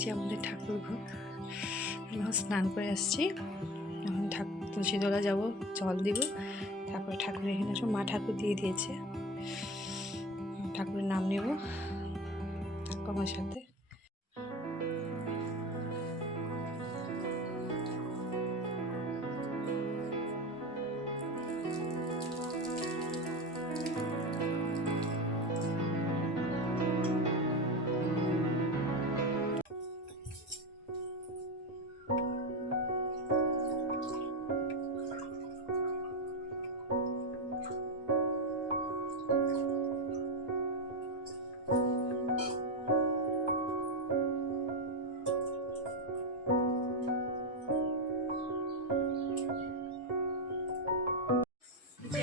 যে আমাদের ঠাকুর ঘর, আমরা স্নান করে আসছি। এখন তুলসী তলা যাবো, জল দিব, তারপরে ঠাকুরের এখানে সব মা ঠাকুর দিয়ে দিয়েছে, ঠাকুরের নাম নেব আমার সাথে।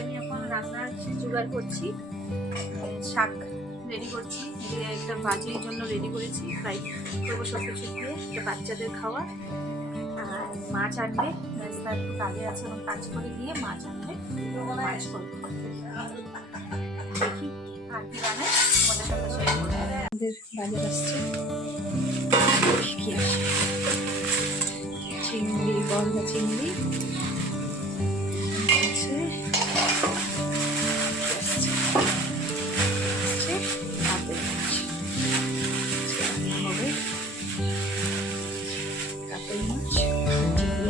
আমি এখন রান্নার জোগাড় করছি, শাক রেডি করছি, একটা ভাজির জন্য রেডি করেছি, ফ্রাই করবো সব কিছু দিয়ে, একটা বাচ্চাদের খাওয়া। আর মাছ আনবে, রাস্তা একটু কাজে আছে, এবং কাজ করে দিয়ে মাছ আনবে, মাছ করবো। দেখি আর কি বানায়, আমাদের সাথে শেয়ার করবো। আমাদের বাজার আসছে কি আসে, চিংড়ি, গলদা চিংড়ি আছে, কাতল মাছ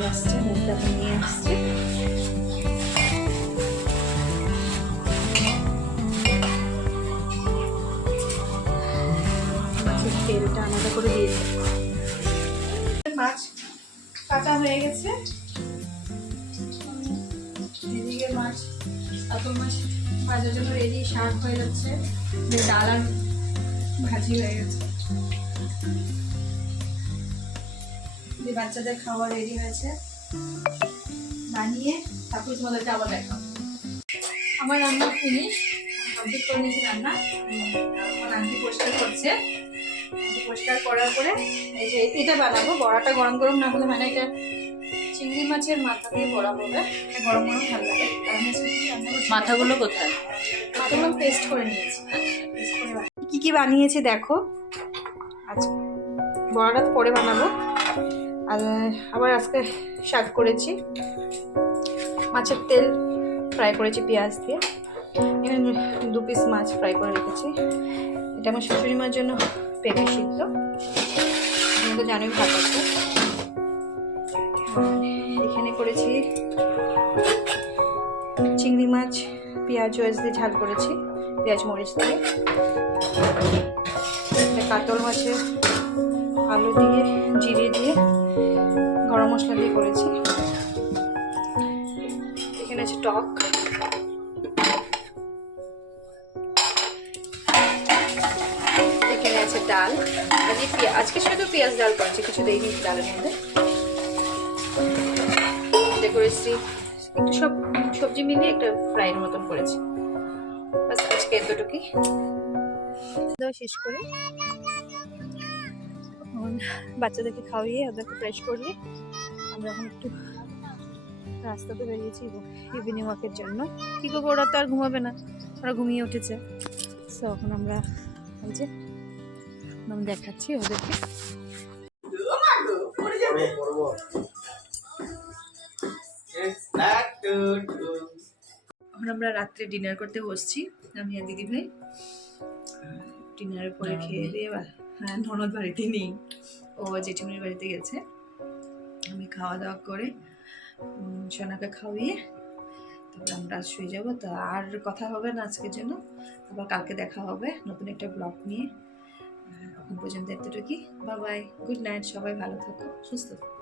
আসছে, মুখটা নিয়ে আসছে। মাছের তেলটা আলাদা করে দিয়েছে। মাছ কাটা হয়ে গেছে, এদিকে মাছ, কাতল মাছ ভাজার জন্য রেডি, শাক হয়ে যাচ্ছে, ডাল আর ভাজি হয়ে গেছে, বাচ্চাদের খাওয়া রেডি হয়েছে, বানিয়ে তারপর তোমাদেরকে আবার দেখাবো। আমার রান্না ফিনিশ, কমপ্লিট করে নিয়েছি রান্না। আমার আন্টি পরিষ্কার করছে, পরিষ্কার করার পরে এই যে এটা বানাবো। বড়াটা গরম গরম না হলে মানে এটা চিংড়ি মাছের মাথা দিয়ে বড়া হবে, গরম গরম ভালো লাগে। মাথাগুলো কোথায়? মাথাগুলো পেস্ট করে নিয়েছি। কি কি বানিয়েছি দেখো। আচ্ছা, বড়াটা তো পরে বানাবো। আর আবার আজকে শাক করেছি, মাছের তেল ফ্রাই করেছি পেঁয়াজ দিয়ে, এখানে 2 পিস মাছ ফ্রাই করে রেখেছি। এটা আমার শাশুড়ি মার জন্য পেঁপে সিদ্ধ, আমি তো জানোই ভাত আছে। এখানে করেছি চিংড়ি মাছ পেঁয়াজ দিয়ে ঝাল করেছি, পেঁয়াজ মরিচ দিয়ে। কাতল মাছের আলু দিয়ে জিরে দিয়ে গরম মশলা দিয়ে করেছি। এখানে আছে টক, এখানে আছে ডাল, আজকে শুধু পেঁয়াজ ডাল করেছি, কিছু দেইনি ডালের মধ্যে। এটা করেছি একটু সব সবজি মিলিয়ে একটা ফ্রাইয়ের মতন করেছি। বাস আজকে এতটুকুই, শেষ করে বাচ্চাদেরকে খাওয়িয়ে ওদেরকে ফ্রেশ করিয়ে আমরা এখন একটু রাস্তাতে বেরিয়েছি ইভিনিং ওয়াকের জন্য। কি করবো, ওরা তো আর ঘুমাবে না, ওরা ঘুমিয়ে উঠেছে। সো এখন আমরা এই যে আমি দেখাচ্ছি ওদেরকে। এখন আমরা রাত্রে ডিনার করতে বসছি, আমি আর দিদি ভাই। ডিনারের পরে খেয়ে দিয়ে, হ্যাঁ ননদ বাড়িতে নেই, ও জেঠিমনির বাড়িতে গেছে। আমি খাওয়া দাওয়া করে সোনাকে খাওয়িয়ে তারপর আমরা শুয়ে যাবো। তো আর কথা হবে না আজকের জন্য, আবার কালকে দেখা হবে নতুন একটা ব্লগ নিয়ে। এখন পর্যন্ত এতটুকুই, বাই বাই, গুড নাইট, সবাই ভালো থাকো, সুস্থ থাকো।